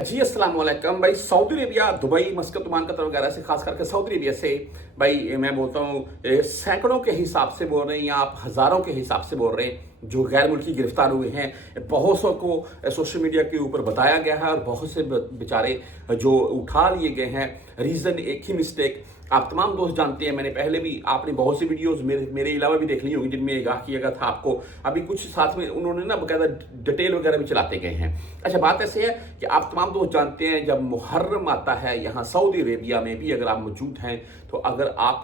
जी अस्सलाम वालेकुम भाई। Saudi Arabia, Dubai, मस्कत, Oman, Qatar वगैरह से, खास करके सऊदी अरेबिया से भाई मैं बोलता हूँ सैकड़ों के हिसाब से बोल रहे हैं या आप हज़ारों के हिसाब से बोल रहे हैं जो गैर मुल्की गिरफ्तार हुए हैं। बहुत सौ को सोशल मीडिया के ऊपर बताया गया है और बहुत से बेचारे जो उठा लिए गए हैं। रीज़न एक ही मिस्टेक, आप तमाम दोस्त जानते हैं, मैंने पहले भी आपने बहुत सी वीडियोस मेरे अलावा भी देख ली होगी जिनमें आगाह किया गया था आपको। अभी कुछ साथ में उन्होंने ना बकायदा डिटेल वगैरह भी चलाते गए हैं। अच्छा, बात ऐसे है कि आप तमाम दोस्त जानते हैं जब मुहर्रम आता है यहाँ सऊदी अरेबिया में भी अगर आप मौजूद हैं तो अगर आप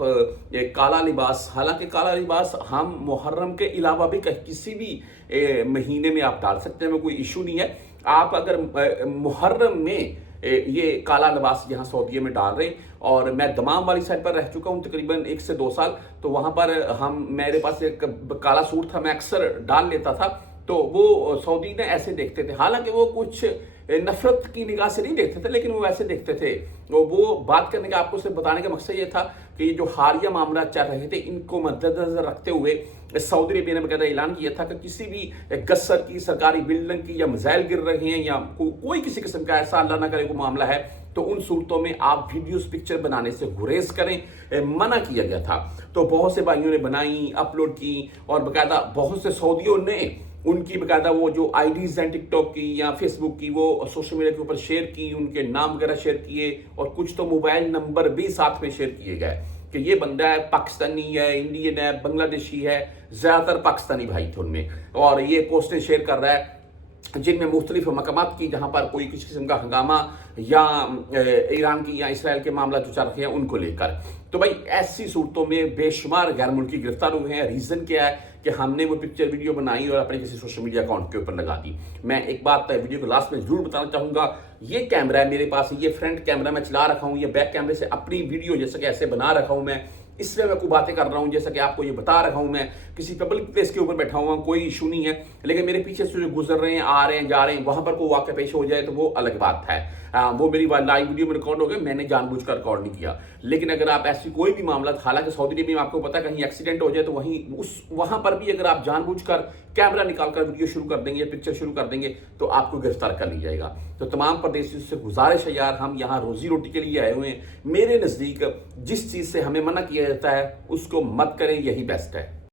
काला लिबास, हालांकि काला लिबास हम मुहर्रम के अलावा भी किसी भी महीने में आप डाल सकते हैं, में कोई इशू नहीं है। आप अगर मुहर्रम में ये काला लिबास यहाँ सऊदीया में डाल रहे हैं, और मैं दमाम वाली साइड पर रह चुका हूँ तकरीबन 1 से 2 साल, तो वहाँ पर मेरे पास एक काला सूट था, मैं अक्सर डाल लेता था। तो वो सऊदी ने ऐसे देखते थे, हालांकि वो कुछ नफरत की निगाह से नहीं देखते थे, लेकिन वो ऐसे देखते थे। वो बात करने का, आपको सिर्फ बताने का मकसद ये था कि जो हालिया मामला चल रहे थे इनको मद्देनजर रखते हुए सऊदी अरेबिया ने बकायदा ऐलान किया था कि किसी भी गस्सर की, सरकारी बिल्डिंग की, या मिसाइल गिर रहे हैं या कोई किसी किस्म का ऐसा अल्लाह ना करे कोई मामला है, तो उन सूरतों में आप वीडियोस पिक्चर बनाने से गुरेज करें, मना किया गया था। तो बहुत से भाइयों ने बनाई, अपलोड की, और बकायदा बहुत से सऊदियों ने उनकी बकायदा वो जो आईडीज हैं टिकटॉक की या फेसबुक की, वो सोशल मीडिया के ऊपर शेयर की, उनके नाम वगैरह शेयर किए, और कुछ तो मोबाइल नंबर भी साथ में शेयर किए गए कि ये बंदा है, पाकिस्तानी है, इंडियन है, बांग्लादेशी है। ज्यादातर पाकिस्तानी भाई थे उनमें, और ये पोस्टें शेयर कर रहा है जिनमें मुख्तलिफ मकामात की, जहां पर कोई किसी किस्म का हंगामा या ईरान की या इसराइल के मामला जो चल रहे हैं उनको लेकर। तो भाई ऐसी सूरतों में बेशुमार गैर मुल्की गिरफ्तार हुए हैं। रीजन क्या है कि हमने वो पिक्चर वीडियो बनाई और अपने किसी सोशल मीडिया अकाउंट के ऊपर लगा दी। मैं एक बात वीडियो के लास्ट में जरूर बताना चाहूंगा, ये कैमरा है मेरे पास, ये फ्रंट कैमरा मैं चला रखा हूं, ये बैक कैमरे से अपनी वीडियो जैसे कि ऐसे बना रखा हूं मैं, इसलिए मैं कोई बातें कर रहा हूं, जैसा कि आपको ये बता रहा हूं, मैं किसी पब्लिक प्लेस के ऊपर बैठा हुआ, कोई इशू नहीं है। लेकिन मेरे पीछे से जो गुजर रहे हैं, आ रहे हैं, जा रहे हैं, वहां पर कोई वाकया पेश हो जाए तो वो अलग बात है। वो मेरी लाइव वीडियो में रिकॉर्ड हो गया, मैंने जानबूझकर रिकॉर्ड नहीं किया। लेकिन अगर आप ऐसी कोई भी मामला, हालांकि सऊदी अरेबिया में आपको पता है कहीं एक्सीडेंट हो जाए तो वहां पर भी अगर आप जानबूझकर कैमरा निकालकर वीडियो शुरू कर देंगे, पिक्चर शुरू कर देंगे, तो आपको गिरफ्तार कर लिया जाएगा। तो तमाम परदेशियों से गुजारिश है यार, हम यहाँ रोजी रोटी के लिए आए हुए हैं। मेरे नजदीक जिस चीज से हमें मना किया जाता है उसको मत करें, यही बेस्ट है।